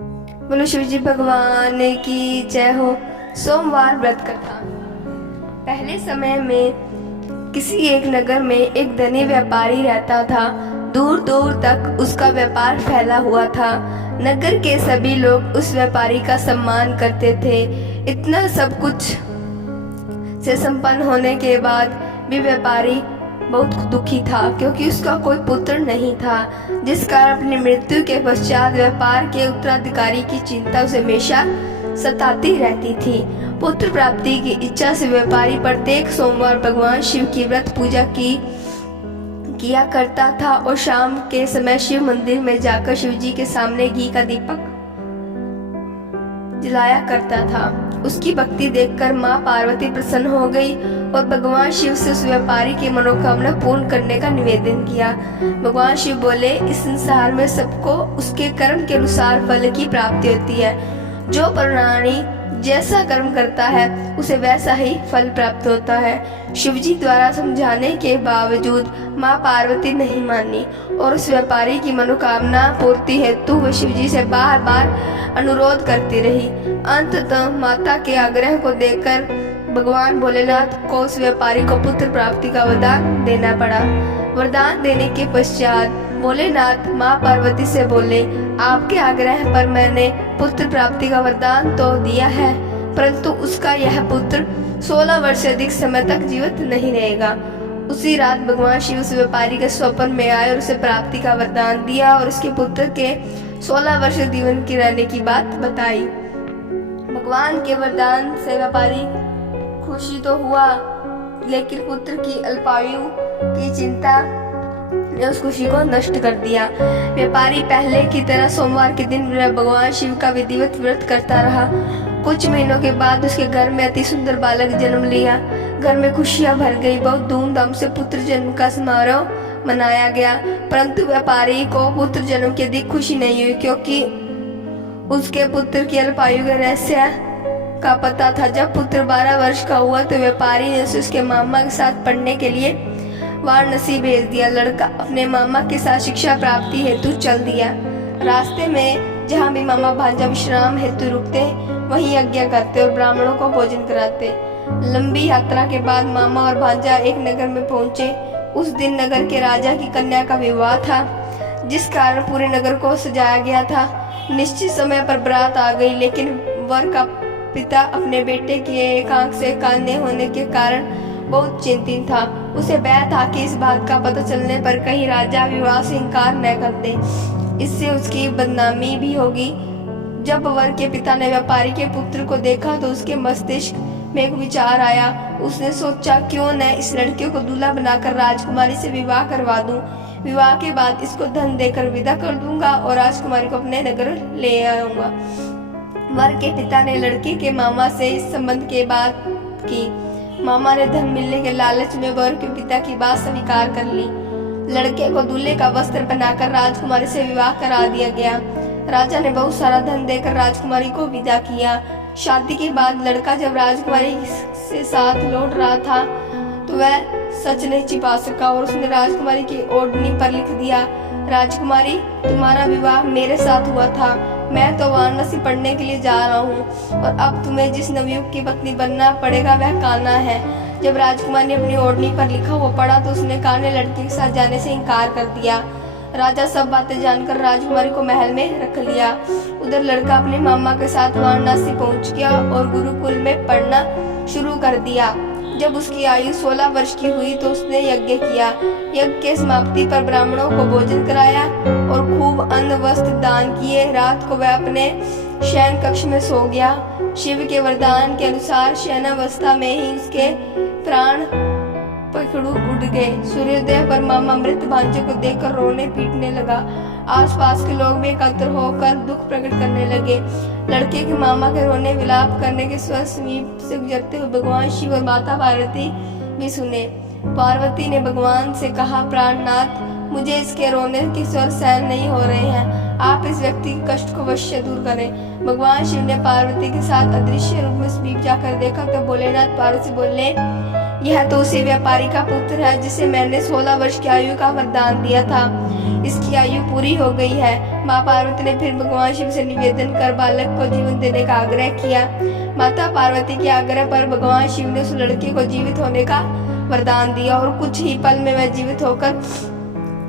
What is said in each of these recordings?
बोलो शिव जी भगवान की जय हो। सोमवार व्रत कथा। पहले समय में किसी एक नगर में एक धनी व्यापारी रहता था। दूर दूर तक उसका व्यापार फैला हुआ था। नगर के सभी लोग उस व्यापारी का सम्मान करते थे। इतना सब कुछ से संपन्न होने के बाद भी व्यापारी बहुत दुखी था, क्योंकि उसका कोई पुत्र नहीं था, जिस कारण अपनी मृत्यु के पश्चात व्यापार के उत्तराधिकारी की चिंता उसे हमेशा सताती रहती थी। पुत्र प्राप्ति की इच्छा से व्यापारी प्रत्येक सोमवार भगवान शिव की व्रत पूजा किया करता था और शाम के समय शिव मंदिर में जाकर शिव जी के सामने घी का दीपक जलाया करता था। उसकी भक्ति देखकर माँ पार्वती प्रसन्न हो गई और भगवान शिव से उस व्यापारी की मनोकामना पूर्ण करने का निवेदन किया। भगवान शिव बोले, इस संसार में सबको उसके कर्म के अनुसार फल की प्राप्ति होती है। जो प्राणी जैसा कर्म करता है उसे वैसा ही फल प्राप्त होता है। शिवजी द्वारा समझाने के बावजूद माँ पार्वती नहीं मानी और उस व्यापारी की मनोकामना पूर्ति हेतु वह शिवजी से बार बार अनुरोध करती रही। अंततः माता के आग्रह को देखकर भगवान भोलेनाथ को उस व्यापारी को पुत्र प्राप्ति का वरदान देना पड़ा। वरदान देने के पश्चात भोलेनाथ माँ पार्वती से बोले, आपके आग्रह पर मैंने पुत्र प्राप्ति का वरदान तो दिया है, परंतु उसका यह पुत्र 16 वर्ष से अधिक समय तक जीवित नहीं रहेगा। उसी रात भगवान शिव उस व्यापारी के स्वप्न में आए और उसे प्राप्ति का वरदान दिया और उसके पुत्र के 16 वर्ष जीवन की रहने की बात बताई। भगवान के वरदान से व्यापारी खुशी तो हुआ, लेकिन पुत्र की अल्पायु की चिंता ने उस खुशी को नष्ट कर दिया। व्यापारी पहले की तरह सोमवार के दिन भगवान शिव का विधिवत व्रत करता रहा। कुछ महीनों के बाद उसके घर में अति सुंदर बालक जन्म लिया। घर में खुशियां भर गई। बहुत धूमधाम से पुत्र जन्म का समारोह मनाया गया, परंतु व्यापारी को पुत्र जन्म की अधिक खुशी नहीं हुई, क्योंकि उसके पुत्र की अल्पायु के रहस्य का पता था। जब पुत्र 12 वर्ष का हुआ तो व्यापारी ने उसे उसके मामा के साथ पढ़ने के लिए वाराणसी भेज दिया। लड़का अपने मामा के साथ शिक्षा प्राप्ति हेतु चल दिया। रास्ते में जहाँ भी मामा भांजा विश्राम हेतु रुकते वहीं यज्ञ करते और ब्राह्मणों को भोजन कराते। लंबी यात्रा के बाद मामा और भांजा एक नगर में पहुंचे। उस दिन नगर के राजा की कन्या का विवाह था, जिस कारण पूरे नगर को सजाया गया था। निश्चित समय पर बारात आ गई, लेकिन वर का पिता अपने बेटे की एक आंख से काने होने के कारण बहुत चिंतित था। उसे भय था कि इस बात का पता चलने पर कहीं राजा विवाह से इनकार न कर दे, इससे उसकी बदनामी भी होगी। जब वर के पिता ने व्यापारी के पुत्र को देखा तो उसके मस्तिष्क में एक विचार आया। उसने सोचा, क्यों न इस लड़के को दूल्हा बनाकर राजकुमारी से विवाह करवा दूं। विवाह के बाद इसको धन देकर विदा कर दूंगा और राजकुमारी को अपने नगर ले आऊंगा। वर के पिता ने लड़के के मामा से इस संबंध की बात की। मामा ने धन मिलने के लालच में वर के पिता की बात स्वीकार कर ली। लड़के को दूल्हे का वस्त्र पहनाकर राजकुमारी से विवाह करा दिया गया। राजा ने बहुत सारा धन देकर राजकुमारी को विदा किया। शादी के बाद लड़का जब राजकुमारी से साथ लौट रहा था तो वह सच नहीं छिपा सका और उसने राजकुमारी की ओढ़नी पर लिख दिया, राजकुमारी, तुम्हारा विवाह मेरे साथ हुआ था। मैं तो वाराणसी पढ़ने के लिए जा रहा हूँ और अब तुम्हें जिस नवयुवक की पत्नी बनना पड़ेगा वह कान्हा है। जब राजकुमार ने अपनी ओढ़नी पर लिखा हुआ पढ़ा तो उसने कान्हा लड़के के साथ जाने से इनकार कर दिया। राजा सब बातें जानकर राजकुमारी को महल में रख लिया। उधर लड़का अपने मामा के साथ वाराणसी पहुंच गया और गुरुकुल में पढ़ना शुरू कर दिया। जब उसकी आयु 16 वर्ष की हुई तो उसने यज्ञ किया। यज्ञ के समाप्ति पर ब्राह्मणों को भोजन कराया और खूब अन्न वस्त्र दान किए। रात को वह अपने शयन कक्ष में सो गया। शिव के वरदान के अनुसार शयनावस्था में ही उसके प्राण पखड़ू उड़ गए। सूर्योदय पर मामा मृत भांजे को देखकर रोने पीटने लगा। आसपास के लोग भी एकत्र होकर दुख प्रकट करने लगे। लड़के के मामा के रोने विलाप करने के स्वर समीप से गुजरते हुए भगवान शिव और माता पार्वती भी सुने। पार्वती ने भगवान से कहा, प्राणनाथ, मुझे इसके रोने के स्वर सहन नहीं हो रहे हैं। आप इस व्यक्ति के कष्ट को अवश्य दूर करें। भगवान शिव ने पार्वती के साथ अदृश्य रूप में समीप जाकर देखा तो भोलेनाथ पार्वती से बोले, यह तो उसी व्यापारी का पुत्र है जिसे मैंने 16 वर्ष की आयु का वरदान दिया था। इसकी आयु पूरी हो गई है। माँ पार्वती ने फिर भगवान शिव से निवेदन कर बालक को जीवन देने का आग्रह किया। माता पार्वती के आग्रह पर भगवान शिव ने उस लड़के को जीवित होने का वरदान दिया और कुछ ही पल में वह जीवित होकर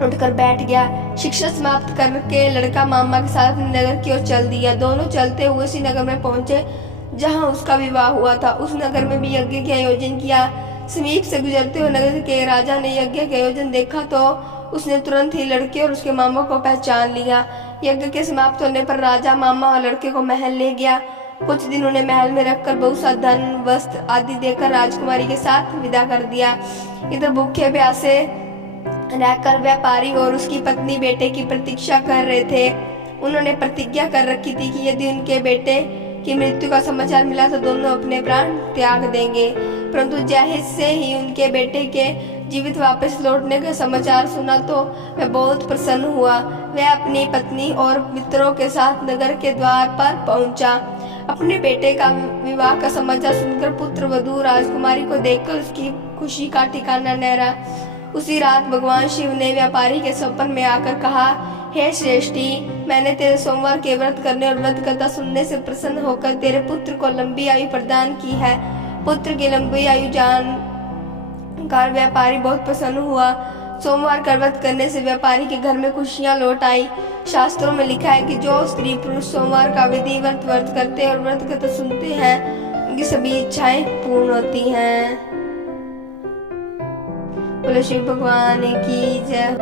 उठकर बैठ गया। शिक्षा समाप्त करके लड़का मामा के साथ नगर की ओर चल दिया। दोनों चलते हुए उसी नगर में पहुंचे जहां उसका विवाह हुआ था। उस नगर में भी यज्ञ का आयोजन किया। समीप से गुजरते हुए नगर के राजा ने यज्ञ का आयोजन देखा तो उसने तुरंत ही लड़के और उसके मामा को पहचान लिया। यज्ञ के समाप्त होने पर राजा मामा और लड़के को महल ले गया। कुछ दिन उन्हें महल में रखकर बहुत सा धन वस्त्र आदि देकर राजकुमारी के साथ विदा कर दिया। इधर भूखे प्यासे रहकर व्यापारी और उसकी पत्नी बेटे की प्रतीक्षा कर रहे थे। उन्होंने प्रतिज्ञा कर रखी थी कि यदि उनके बेटे की मृत्यु का समाचार मिला तो दोनों अपने प्राण त्याग देंगे। परंतु जैसे ही उनके बेटे के जीवित वापस लौटने का समाचार सुना तो वह बहुत प्रसन्न हुआ। वह अपनी पत्नी और मित्रों के साथ नगर के द्वार पर पहुंचा। अपने बेटे का विवाह का समाचार सुनकर पुत्र वधू राजकुमारी को देखकर उसकी खुशी का ठिकाना न रहा। उसी रात भगवान शिव ने व्यापारी के स्वप्न में आकर कहा, हे श्रेष्ठी, मैंने तेरे सोमवार के व्रत करने और व्रत कथा सुनने से प्रसन्न होकर तेरे पुत्र को लंबी आयु प्रदान की है। पुत्र की लंबी आयु जानकर व्यापारी बहुत प्रसन्न हुआ। सोमवार का व्रत करने से व्यापारी के घर में खुशियां लौट आई। शास्त्रों में लिखा है कि जो स्त्री पुरुष सोमवार का विधिवत व्रत करते और व्रत कथा सुनते हैं उनकी सभी इच्छाएं पूर्ण होती हैं। बोलो शिव भगवान की जय।